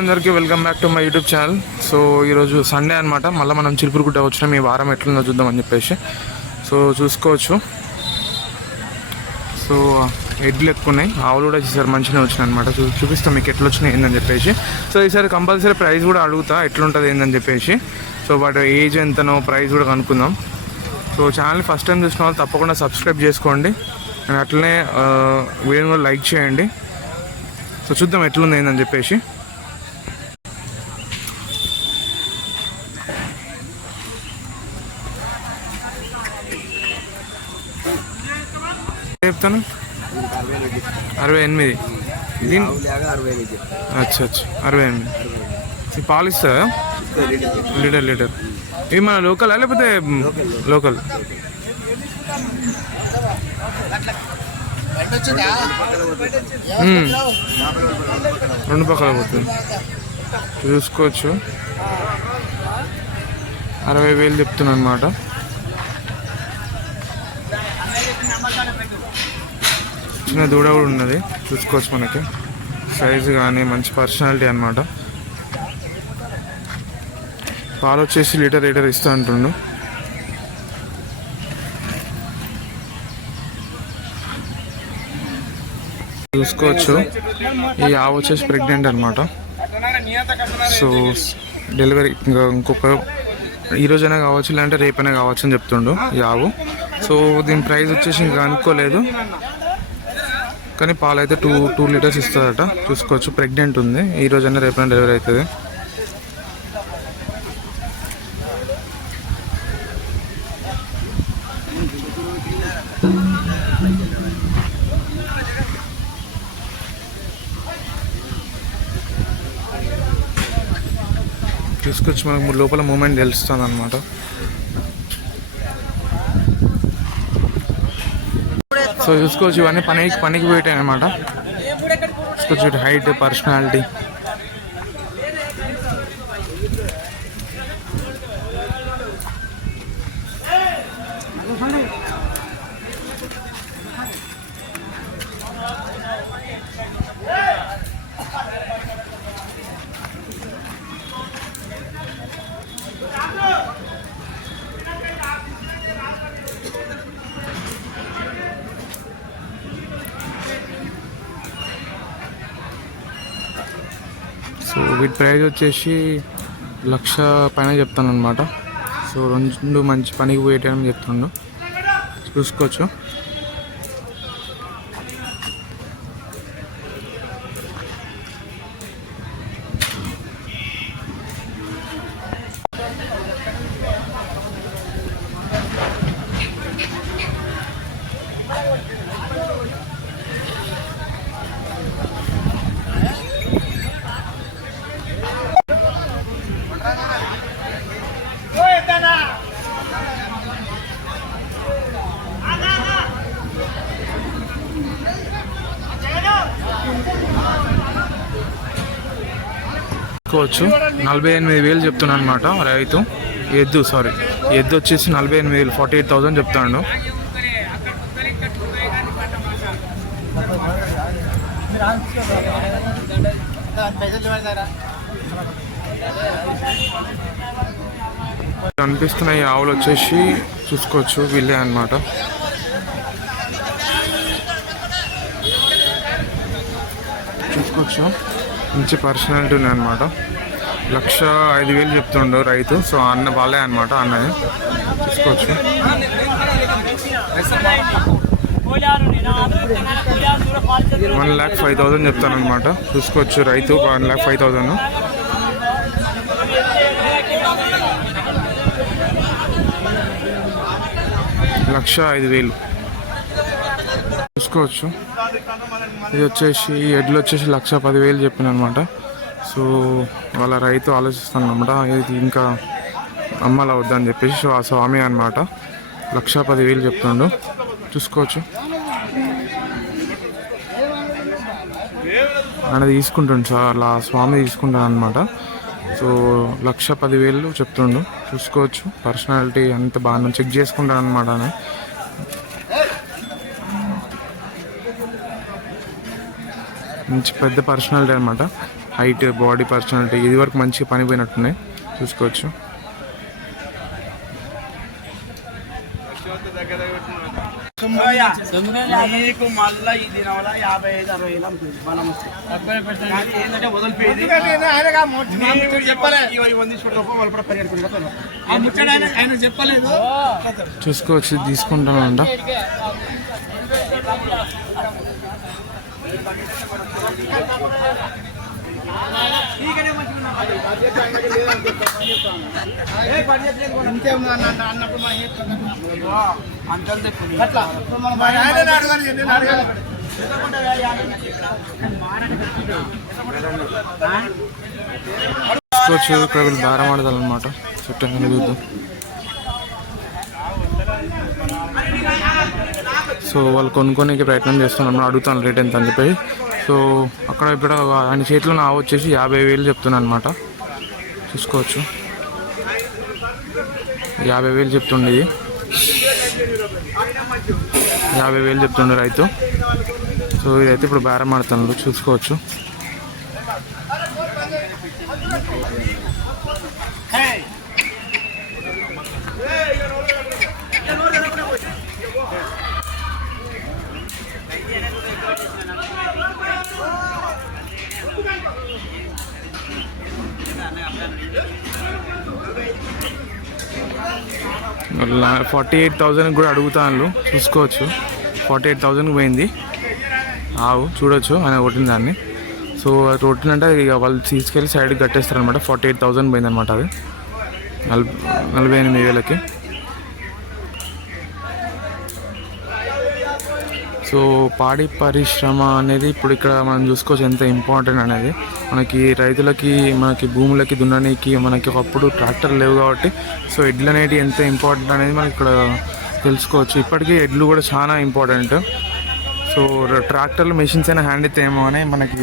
అందరికీ welcome back to my YouTube channel. So ఈరోజు Sunday అనమాట. మళ్ళీ మనం చిలుపురుగుట్ట వచ్చినాం. ఈ వారం ఎట్లుందో చూద్దామని చెప్పేసి. సో చూసుకోవచ్చు. సో ఎడ్లు ఎక్కువ ఉన్నాయి, ఆవులు కూడా ఈసారి మంచిగా వచ్చినాయి అనమాట. చూపిస్తాం మీకు ఎట్లా వచ్చినాయి ఏందని చెప్పేసి. సో ఈసారి కంపల్సరీ ప్రైస్ కూడా అడుగుతా ఎట్లుంటుంది ఏందని చెప్పేసి. సో వాటి ఏజ్ ఎంతనో ప్రైస్ కూడా కనుక్కుందాం. సో ఛానల్ ఫస్ట్ టైం చూసిన వాళ్ళు తప్పకుండా సబ్స్క్రైబ్ చేసుకోండి అండ్ అట్లనే వీడియోని కూడా లైక్ చేయండి. సో చూద్దాం ఎట్లుంది ఏందని చెప్పేసి. చెప్తాను 68. దీని అచ్చా 68. పాలు ఇస్తుందా? లీటర్. ఇవి మన లోకల్ లేకపోతే లోకల్? రెండు పక్కల పోతుంది. చూసుకోవచ్చు. 60,000 చెప్తున్నాను అనమాట. చిన్న దూడ కూడా ఉన్నది, చూసుకోవచ్చు. మనకి సైజు కానీ మంచి పర్సనాలిటీ అనమాట. పాలు వచ్చేసి లీటర్ ఇస్తూ అంటుండు. చూసుకోవచ్చు. ఈ ఆవు వచ్చేసి ప్రెగ్నెంట్ అనమాట. సో డెలివరీ ఇంకొక ఈరోజైనా కావచ్చు, లేదంటే రేపైనా కావచ్చు అని చెప్తుండు ఈ ఆవు. సో దీని ప్రైస్ వచ్చేసి ఇంకా అనుకోలేదు, కానీ పాలు అయితే 2 లీటర్స్ ఇస్తుందట. చూసుకోవచ్చు. ప్రెగ్నెంట్ ఉంది. ఈరోజైనా రేపైనా డెలివరీ అవుతుంది. చూసుకోవచ్చు. మనకు లోపల మూమెంట్ తెలుస్తుంది అనమాట. సో చూసుకోవచ్చు. ఇవన్నీ పనికి పోయాయి అనమాట. చూసుకోవచ్చు హైట్, పర్సనాలిటీ. సో వీటి ప్రైస్ వచ్చేసి 1,00,000 పైన చెప్తాను అనమాట. సో 2 మంచి పనికి పోయేటని చెప్తుండు. చూసుకోవచ్చు. చూసుకోవచ్చు. 48,000 చెప్తున్నాను అనమాట రైతు. ఎద్దు వచ్చేసి 48,000, 48,000 చెప్తాడు. కనిపిస్తున్న ఈ ఆవులు వచ్చేసి చూసుకోవచ్చు వీళ్ళే అనమాట. చూసుకోవచ్చు. మంచి పర్సనాలిటీ ఉన్నాయి అనమాట. 1,05,000 చెప్తుండు రైతు. సో అన్న వాళ్ళే అనమాట. అన్నది చూసుకోవచ్చు. 1,05,000 చెప్తాను అనమాట. చూసుకోవచ్చు. రైతు 1,05,000. 1,05,000 చూసుకోవచ్చు. ఇది వచ్చేసి ఎడ్లు వచ్చేసి 1,10,000 చెప్పిన అనమాట. సో వాళ్ళ రైతు ఆలోచిస్తాను అనమాట, ఇది ఇంకా అమ్మాలి వద్దని చెప్పేసి. సో ఆ స్వామి అనమాట 1,10,000 చెప్తుండు. చూసుకోవచ్చు ఆయన తీసుకుంటుండు సార్, అలా స్వామి తీసుకుంటాను అనమాట. సో 1,10,000 చెప్తుండు. చూసుకోవచ్చు పర్సనాలిటీ అంత బాగా చెక్ చేసుకుంటాను అనమాట. మంచి పెద్ద పర్సనాలిటీ అనమాట, హైట్, బాడీ, పర్సనాలిటీ ఇది వరకు మంచిగా పని పోయినట్టున్నాయి. చూసుకోవచ్చు. చూసుకోవచ్చు తీసుకుంటానంట. చూసుకోవచ్చు ఇక్కడ వీళ్ళు బేరం ఆడదాలన్నమాట. చుట్టూ చూద్దాం. సో వాళ్ళు కొనుక్కోనికి ప్రయత్నం చేస్తున్నాను, అడుగుతాను రేట్ ఎంత అని చెప్పి. సో అక్కడ ఇప్పుడు ఆయన చేతిలో నా వచ్చేసి 50,000 చెప్తున్నాను అనమాట. చూసుకోవచ్చు 50,000 చెప్తుండే, ఇది 50,000 చెప్తుండే రైతు. సో ఇదైతే ఇప్పుడు బేరం ఆడుతున్నాడు. చూసుకోవచ్చు. అలా 48,000 కూడా అడుగుతాను. చూసుకోవచ్చు 48,000 పోయింది ఆవు. చూడొచ్చు ఆయన కొట్టిన దాన్ని. సో అది కొట్టినంటే ఇక వాళ్ళు తీసుకెళ్ళి సైడ్కి కట్టేస్తారనమాట. 48,000 పోయిందనమాట. అది 48,000కి. సో పాడి పరిశ్రమ అనేది ఇప్పుడు ఇక్కడ మనం చూసుకోవచ్చు ఎంత ఇంపార్టెంట్ అనేది. మనకి రైతులకి, మనకి భూములకి దున్నడానికి మనకి ఒకప్పుడు ట్రాక్టర్ లేవు కాబట్టి సో ఎడ్లు అనేవి ఎంత ఇంపార్టెంట్ అనేది మనకి ఇక్కడ తెలుసుకోవచ్చు. ఇప్పటికీ ఎడ్లు కూడా చాలా ఇంపార్టెంట్. సో ట్రాక్టర్లు, మెషిన్స్ అయినా హ్యాండ్ అయితే ఏమో అని మనకి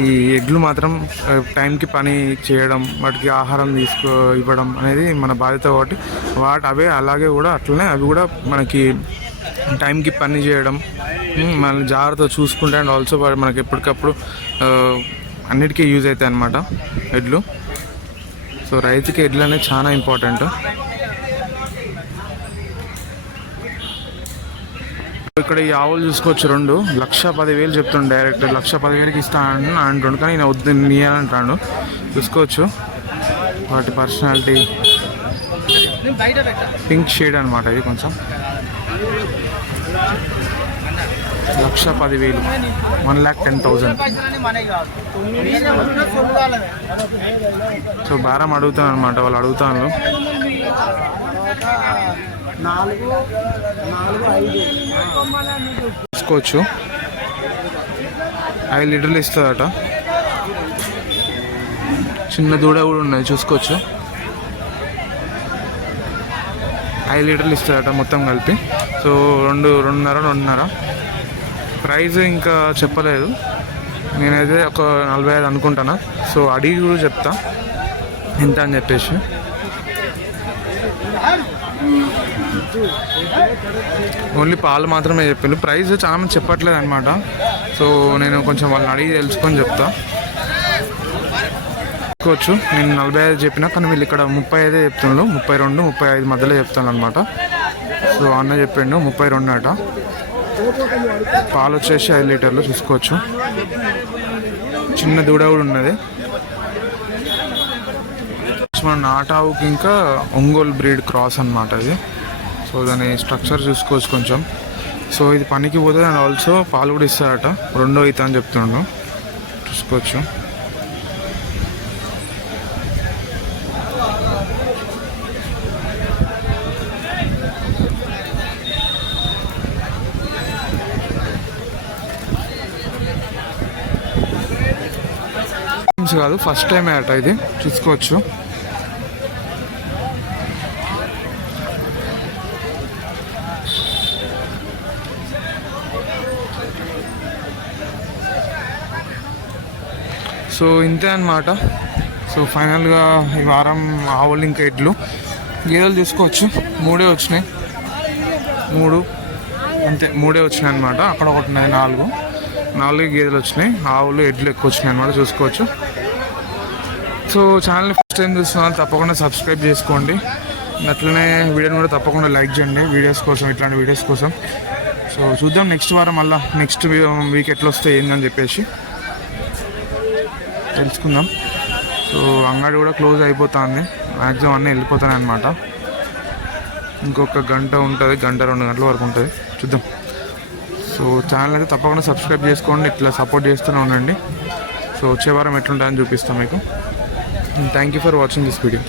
ఈ ఎడ్లు మాత్రం టైంకి పని చేయడం, వాటికి ఆహారం ఇవ్వడం అనేది మన బాధ్యత. కాబట్టి అవే అలాగే కూడా అట్లనే అవి కూడా మనకి టైంకి పని చేయడం, మనల్ని జాగ్రత్తగా చూసుకుంటే అండ్ ఆల్సో మనకి ఎప్పటికప్పుడు అన్నిటికీ యూజ్ అవుతాయి అన్నమాట ఎడ్లు. సో రైతుకి ఎడ్లు అనేది చాలా ఇంపార్టెంట్. ఇక్కడ ఈ ఆవులు చూసుకోవచ్చు. 2,10,000 చెప్తుండే. డైరెక్ట్ 1,10,000కి ఇస్తాను అంటుండు, కానీ నేను వద్దు నీయాలంటాడు. చూసుకోవచ్చు వాటి పర్సనాలిటీ. పింక్ షేడ్ అనమాట ఇది కొంచెం. 1,10,000, 1,10,000. సో బేరం అడుగుతాను అనమాట, వాళ్ళు అడుగుతాను. చూసుకోవచ్చు 5 లీటర్లు ఇస్తుందట. చిన్న దూడ కూడా ఉన్నది. చూసుకోవచ్చు 5 లీటర్లు ఇస్తుందట మొత్తం కలిపి. సో 2.5 ప్రైస్ ఇంకా చెప్పలేదు. నేనైతే ఒక 45 అనుకుంటాను. సో అడిగి కూడా చెప్తా ఎంత అని చెప్పేసి. ఓన్లీ పాలు మాత్రమే చెప్పిండు, ప్రైస్ చాలా మంది చెప్పట్లేదు అనమాట. సో నేను కొంచెం వాళ్ళని అడిగి తెలుసుకొని చెప్తా. చూసుకోవచ్చు నేను 45 చెప్పినా, కానీ వీళ్ళు ఇక్కడ 35 చెప్తున్నాడు. 32, 35 మధ్యలో చెప్తాను అనమాట. సో అన్న చెప్పిండు 32 అట. పాలు వచ్చేసి 5 లీటర్లు. చూసుకోవచ్చు చిన్న దూడ కూడా ఉన్నది. మన నాటావుకి ఇంకా ఒంగోలు బ్రీడ్ క్రాస్ అనమాట ఇది. సో దాని స్ట్రక్చర్ చూసుకోవచ్చు కొంచెం. సో ఇది పనికి పోతుంది అండ్ ఆల్సో పాలు కూడా ఇస్తారట. 2 ఈత అని చెప్తున్నాడు. చూసుకోవచ్చు కాదు, ఫస్ట్ టైం అట ఇది, చూసుకోవచ్చు. సో ఇంతే అన్నమాట. సో ఫైనల్గా ఈ వారం ఆవులు ఇంకా ఎడ్లు గేదెలు తీసుకోవచ్చు. 3 వచ్చినాయి, 3 అంతే, 3 వచ్చినాయి అనమాట. అక్కడ ఒకటి ఉన్నాయి, 4 గేదెలు వచ్చినాయి. ఆవులు ఎడ్లు ఎక్కువ వచ్చినాయి అనమాట, చూసుకోవచ్చు. సో ఛానల్ని ఫస్ట్ టైం చూస్తున్నారు, తప్పకుండా సబ్స్క్రైబ్ చేసుకోండి. అట్లనే వీడియోని కూడా తప్పకుండా లైక్ చేయండి వీడియోస్ కోసం, ఇట్లాంటి వీడియోస్ కోసం. సో చూద్దాం నెక్స్ట్ వారం మళ్ళీ నెక్స్ట్ వీక్ ఎట్లా వస్తే ఏందని చెప్పేసి తెలుసుకుందాం. సో అంగడి కూడా క్లోజ్ అయిపోతుంది, మ్యాక్సిమం అన్నీ వెళ్ళిపోతాయి అనమాట. ఇంకొక గంట ఉంటుంది, 1-2 గంటల వరకు ఉంటుంది, చూద్దాం. సో ఛానల్ అయితే తప్పకుండా సబ్స్క్రైబ్ చేసుకోండి, ఇట్లా సపోర్ట్ చేస్తూనే ఉండండి. సో వచ్చే వారం ఎట్లుంటుందని చూపిస్తాం మీకు. Thank you for watching this video.